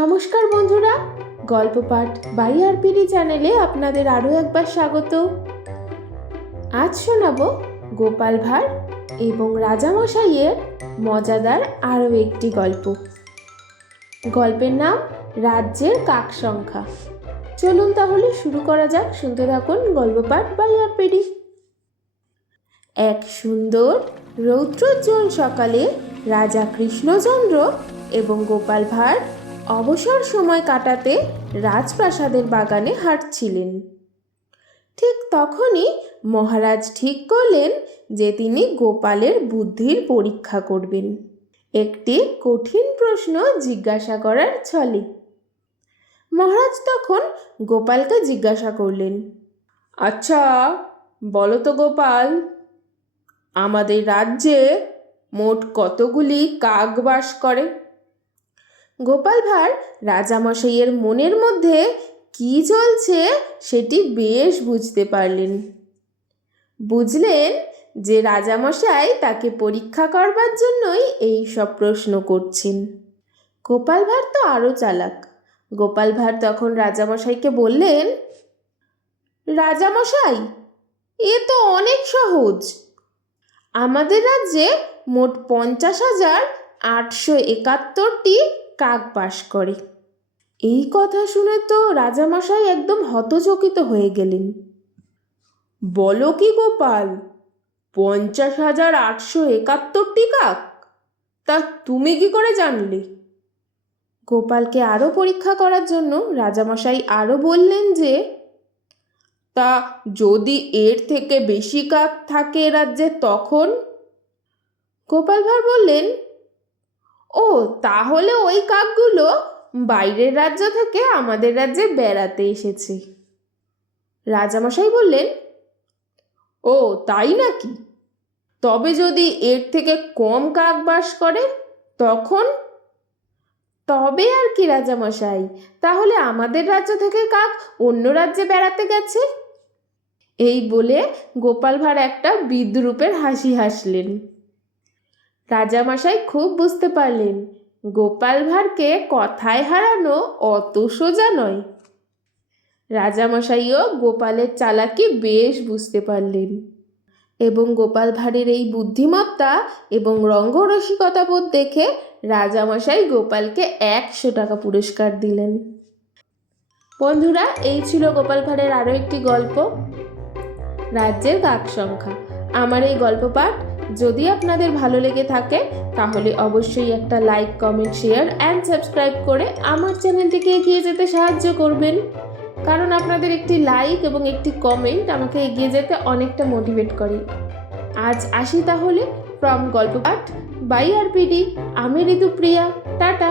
নমস্কার বন্ধুরা, গল্প পাঠ বাই আরপিডি চ্যানেলে আপনাদের আরও একবার স্বাগত। আজ শোনাব গোপাল ভাঁড় এবং রাজামশাইয়ের মজাদার আরও একটি গল্প। গল্পের নাম, রাজ্যের কাক সংখ্যা। চলুন তাহলে শুরু করা যাক, শুনতে থাকুন গল্প পাঠ বাই আরপিডি এক সুন্দর, রৌদ্রোজ্জ্বল সকালে রাজা কৃষ্ণচন্দ্র এবং গোপাল ভাঁড় অবসর সময় কাটাতে রাজপ্রাসাদের বাগানে হাঁটছিলেন। ঠিক তখনই মহারাজ ঠিক করলেন যে তিনি গোপালের বুদ্ধির পরীক্ষা করবেন। একটি কঠিন প্রশ্ন জিজ্ঞাসা করার ছলে। মহারাজ তখন গোপালকে জিজ্ঞাসা করলেন আচ্ছা বলো তো গোপাল, আমাদের রাজ্যে মোট কতগুলি কাক বাস করে? গোপাল ভাঁড়, রাজামশাইয়ের মনের মধ্যে কি চলছে সেটি বেশ বুঝতে পারলেন। বুঝলেন যে রাজামশাই তাকে পরীক্ষা করবার জন্যই এই সব প্রশ্ন করছেন। গোপাল ভাঁড় তো আরও চালাক। গোপাল ভাঁড় তখন রাজামশাইকে বললেন, রাজামশাই, এ তো অনেক সহজ। আমাদের রাজ্যে মোট পঞ্চাশ হাজার আটশো একাত্তরটি কাক বাস করে। এই কথা শুনে তো রাজামশাই একদম হতচকিত হয়ে গেলেন। বলো কি গোপাল, পঞ্চাশ হাজার আটশো একাত্তরটি কাক? তা তুমি কি করে জানলে? গোপালকে আরও পরীক্ষা করার জন্য রাজামশাই আরও বললেন যে, তা যদি এর থেকে বেশি কাক থাকে রাজ্যে তখন? গোপাল ভাঁড় বললেন ও, তাহলে ওই কাকগুলো বাইরের রাজ্য থেকে আমাদের রাজ্যে বেড়াতে এসেছে। রাজামশাই বললেন, ও, তাই নাকি? তবে যদি এর থেকে কম কাক বাস করে, তখন? তবে আর কি, রাজামশাই, তাহলে আমাদের রাজ্য থেকে কাক অন্য রাজ্যে বেড়াতে গেছে? এই বলে গোপাল ভাঁড় একটা বিদ্রুপের হাসি হাসলেন। রাজামশাই খুব বুঝতে পারলেন। গোপাল ভাঁড়কে কথায় হারানো অত সোজা নয়। রাজামশাইও গোপালের চালাকি বেশ বুঝতে পারলেন। এবং গোপাল ভাঁড়ের এই বুদ্ধিমত্তা এবং রঙ্গরসিকতা বোধ দেখে রাজামশাই গোপালকে একশো টাকা পুরস্কার দিলেন। বন্ধুরা, এই ছিল গোপাল ভাঁড়ের আরও একটি গল্প। রাজ্যের কাক সংখ্যা। আমার এই গল্প পাঠ যদি আপনাদের ভালো লেগে থাকে, তাহলে অবশ্যই একটা like comment share and subscribe করে আমার চ্যানেলটিকে এগিয়ে যেতে সাহায্য করবেন। কারণ আপনাদের একটি লাইক এবং একটি কমেন্ট আমাকে এগিয়ে যেতে অনেকটা মোটিভেট করে। আজ আসি তাহলে ফ্রম গল্প পাঠ বাই আরপিডি আমি ঋতুপ্রিয়া, টাটা।